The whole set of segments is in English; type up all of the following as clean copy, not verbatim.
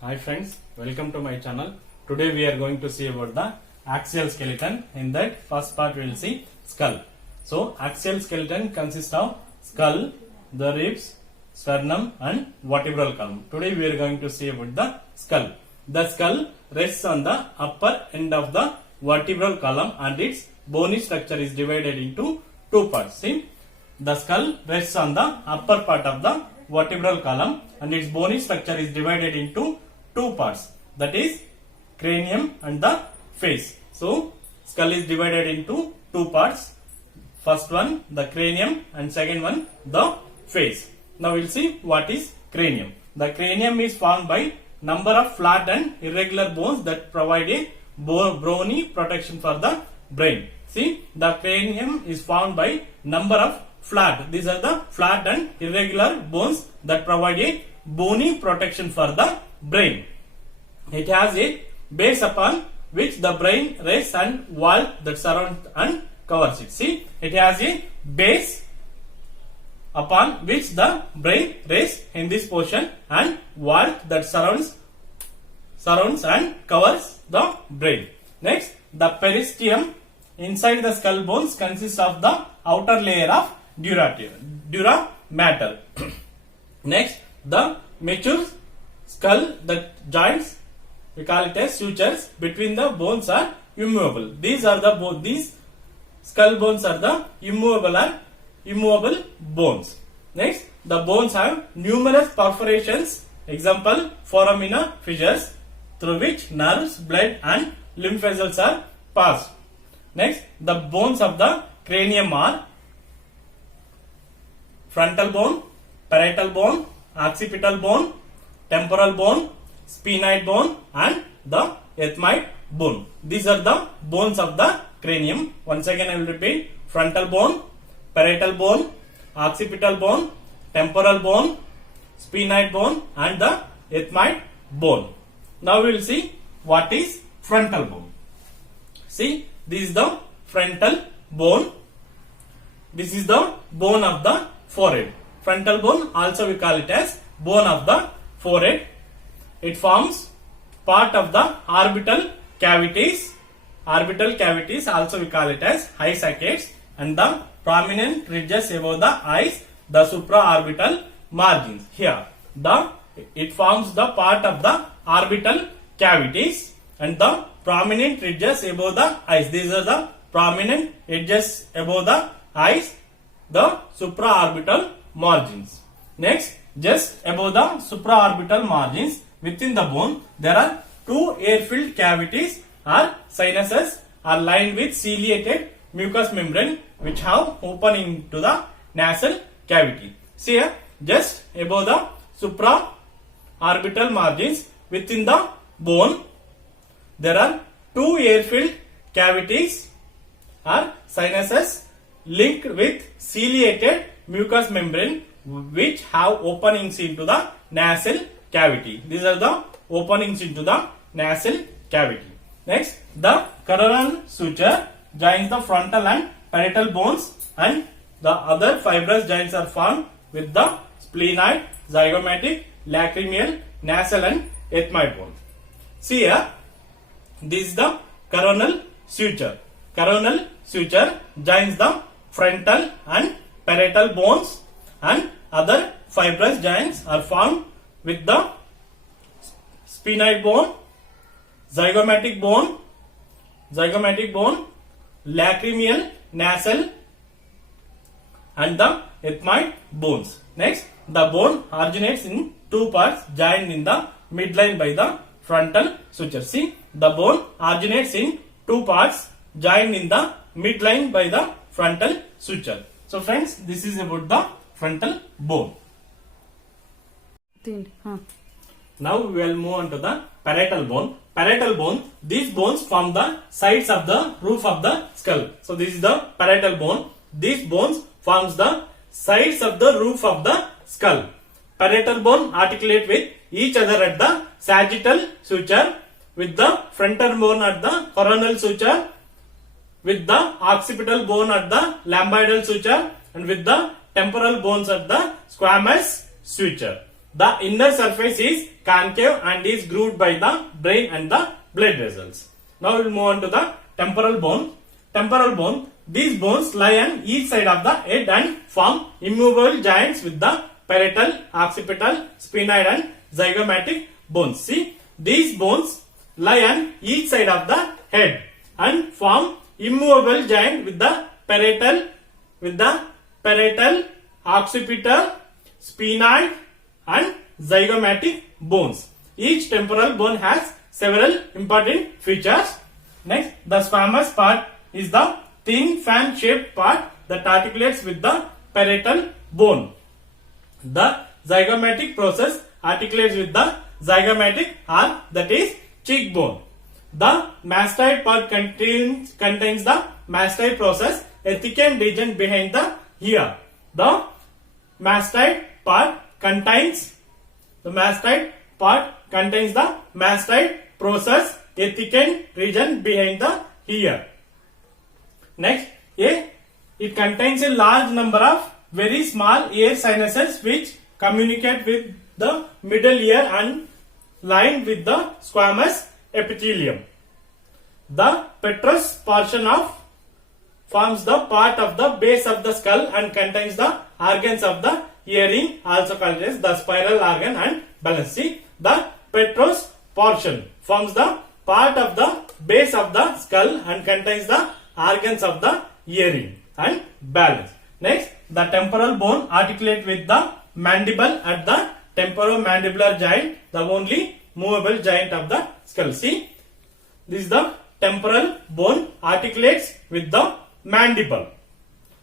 Hi friends, welcome to my channel. Today we are going to see about the axial skeleton. In that first part we will see skull. So axial skeleton consists of skull, the ribs, sternum and vertebral column. Today we are going to see about the skull. The skull rests on the upper end of the vertebral column and its bony structure is divided into two parts. See, the skull rests on the upper part of the vertebral column and its bony structure is divided into two parts, that is cranium and the face. So skull is divided into two parts. First one the cranium and second one the face. Now we'll see what is cranium. The cranium is formed by number of flat and irregular bones that provide a bony protection for the brain. See, the cranium is formed by number of flat. These are the flat and irregular bones that provide a bony protection for the brain. It has a base upon which the brain rests and wall that surrounds and covers it. See, it has a base upon which the brain rests in this portion and wall that surrounds and covers the brain. Next, the peristeum inside the skull bones consists of the outer layer of dura mater. Next, the mature skull, the joints, we call it as sutures between the bones are immovable. These skull bones are the immovable bones. Next, the bones have numerous perforations. Example, foramina fissures through which nerves, blood and lymph vessels are passed. Next, the bones of the cranium are frontal bone, parietal bone, occipital bone, temporal bone, sphenoid bone and the ethmoid bone. These are the bones of the cranium. Once again I will repeat: frontal bone, parietal bone, occipital bone, temporal bone, sphenoid bone and the ethmoid bone. Now we will see what is frontal bone. See, this is the frontal bone. This is the bone of the forehead. Frontal bone also we call it as bone of the forehead. It forms part of the orbital cavities. Orbital cavities also we call it as eye sockets and the prominent ridges above the eyes, the supraorbital margins. Here it forms the part of the orbital cavities and the prominent ridges above the eyes. These are the prominent edges above the eyes, the supraorbital margins. Next, just above the supraorbital margins within the bone, there are two air-filled cavities or sinuses are lined with ciliated mucous membrane which have opening to the nasal cavity. See here, just above the supraorbital margins within the bone, there are two air-filled cavities or sinuses linked with ciliated mucous membrane which have openings into the nasal cavity. These are the openings into the nasal cavity. Next, the coronal suture joins the frontal and parietal bones and the other fibrous joints are formed with the splenoid, zygomatic, lacrimal, nasal and ethmoid bone. See here, this is the coronal suture. Coronal suture joins the frontal and parietal bones and other fibrous joints are formed with the sphenoid bone, zygomatic bone, lacrimal, nasal and the ethmoid bones. Next, the bone originates in two parts joined in the midline by the frontal suture. See, the bone originates in two parts joined in the midline by the frontal suture. So friends, this is about the frontal bone. Now we will move on to the parietal bone. Parietal bone, these bones form the sides of the roof of the skull. So this is the parietal bone. These bones forms the sides of the roof of the skull. Parietal bone articulate with each other at the sagittal suture, with the frontal bone at the coronal suture, with the occipital bone at the lambdoidal suture and with the temporal bones at the squamous suture. The inner surface is concave and is grooved by the brain and the blood vessels. Now we will move on to the temporal bone. Temporal bone. These bones lie on each side of the head and form immovable joints with the parietal, occipital, sphenoid and zygomatic bones. See, these bones lie on each side of the head and form immovable joint with the parietal, occipital, sphenoid and zygomatic bones. Each temporal bone has several important features. Next, the squamous part is the thin fan-shaped part that articulates with the parietal bone. The zygomatic process articulates with the zygomatic arc, that is cheekbone. The mastoid part contains the mastoid process, a thickened region behind the ear. The mastoid part contains the mastoid process, a thickened region behind the ear. Next, it contains a large number of very small ear sinuses which communicate with the middle ear and lined with the squamous epithelium. The petrous portion forms the part of the base of the skull and contains the organs of the hearing, also called as the spiral organ and balance. See, the petrous portion forms the part of the base of the skull and contains the organs of the hearing and balance. Next, the temporal bone articulate with the mandible at the temporomandibular joint, the only movable joint of the skull. See, this is the temporal bone articulates with the mandible.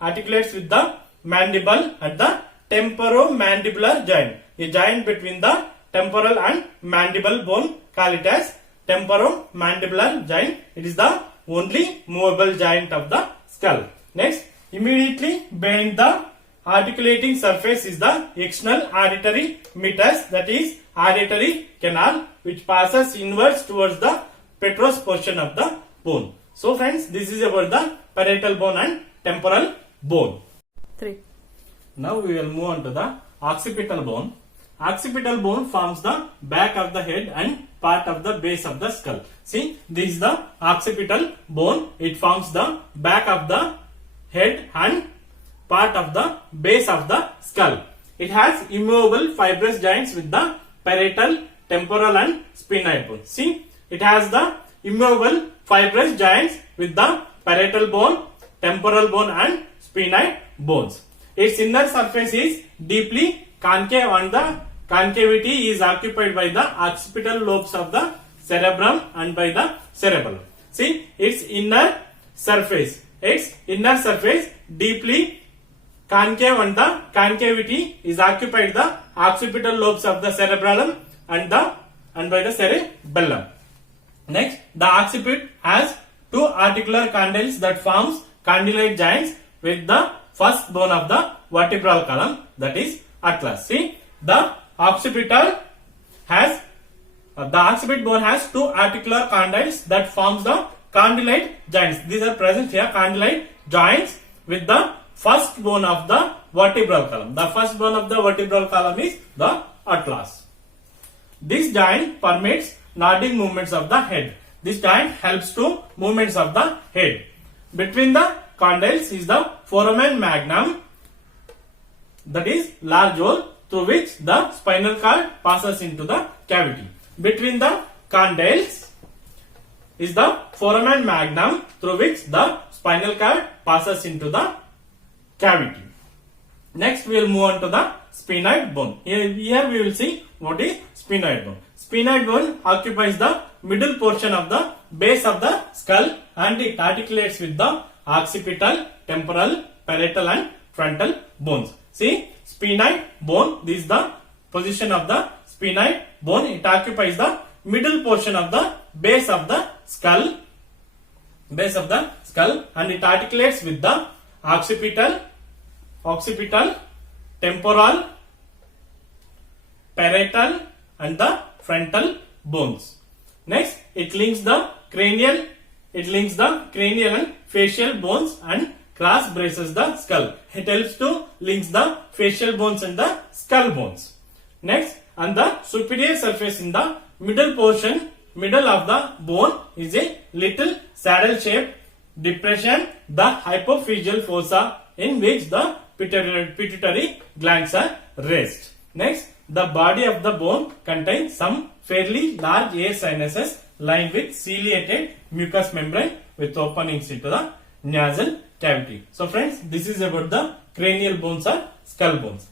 Articulates with the mandible at the temporomandibular joint. A joint between the temporal and mandible bone, call it as temporomandibular joint. It is the only movable joint of the skull. Next, immediately behind the articulating surface is the external auditory meatus, that is auditory canal, which passes inwards towards the petrous portion of the bone. So friends, this is about the parietal bone and temporal bone. 3. Now we will move on to the occipital bone. Occipital bone forms the back of the head and part of the base of the skull. See, this is the occipital bone. It forms the back of the head and part of the base of the skull. It has immovable fibrous joints with the parietal, temporal and sphenoid bone. See, it has the immovable fibrous joints with the parietal bone, temporal bone and sphenoid bones. Its inner surface is deeply concave and the concavity is occupied by the occipital lobes of the cerebrum and by the cerebellum. See, its inner surface deeply concave and the concavity is occupied the occipital lobes of the cerebellum and by the cerebellum. Next, the occiput has two articular condyles that forms condyloid joints with the first bone of the vertebral column, that is atlas. See, the occiput bone has two articular condyles that forms the condyloid joints. These are present here, condyloid joints with the first bone of the vertebral column. The first bone of the vertebral column is the atlas. This joint permits nodding movements of the head. This joint helps to movements of the head. Between the condyles is the foramen magnum, that is large hole through which the spinal cord passes into the cavity. Between the condyles is the foramen magnum through which the spinal cord passes into the cavity. Next, we will move on to the sphenoid bone. Here we will see what is sphenoid bone. Sphenoid bone occupies the middle portion of the base of the skull and it articulates with the occipital, temporal, parietal and frontal bones. See, sphenoid bone, this is the position of the sphenoid bone. It occupies the middle portion of the base of the skull, and it articulates with the occipital, temporal, parietal and the frontal bones. Next, it links the cranial and facial bones and cross braces the skull. It helps to link the facial bones and the skull bones. Next, and the superior surface in the middle portion, middle of the bone is a little saddle shaped depression, the hypophyseal fossa, in which the pituitary glands are raised. Next, the body of the bone contains some fairly large air sinuses lined with ciliated mucous membrane with openings into the nasal cavity. So friends, this is about the cranial bones or skull bones.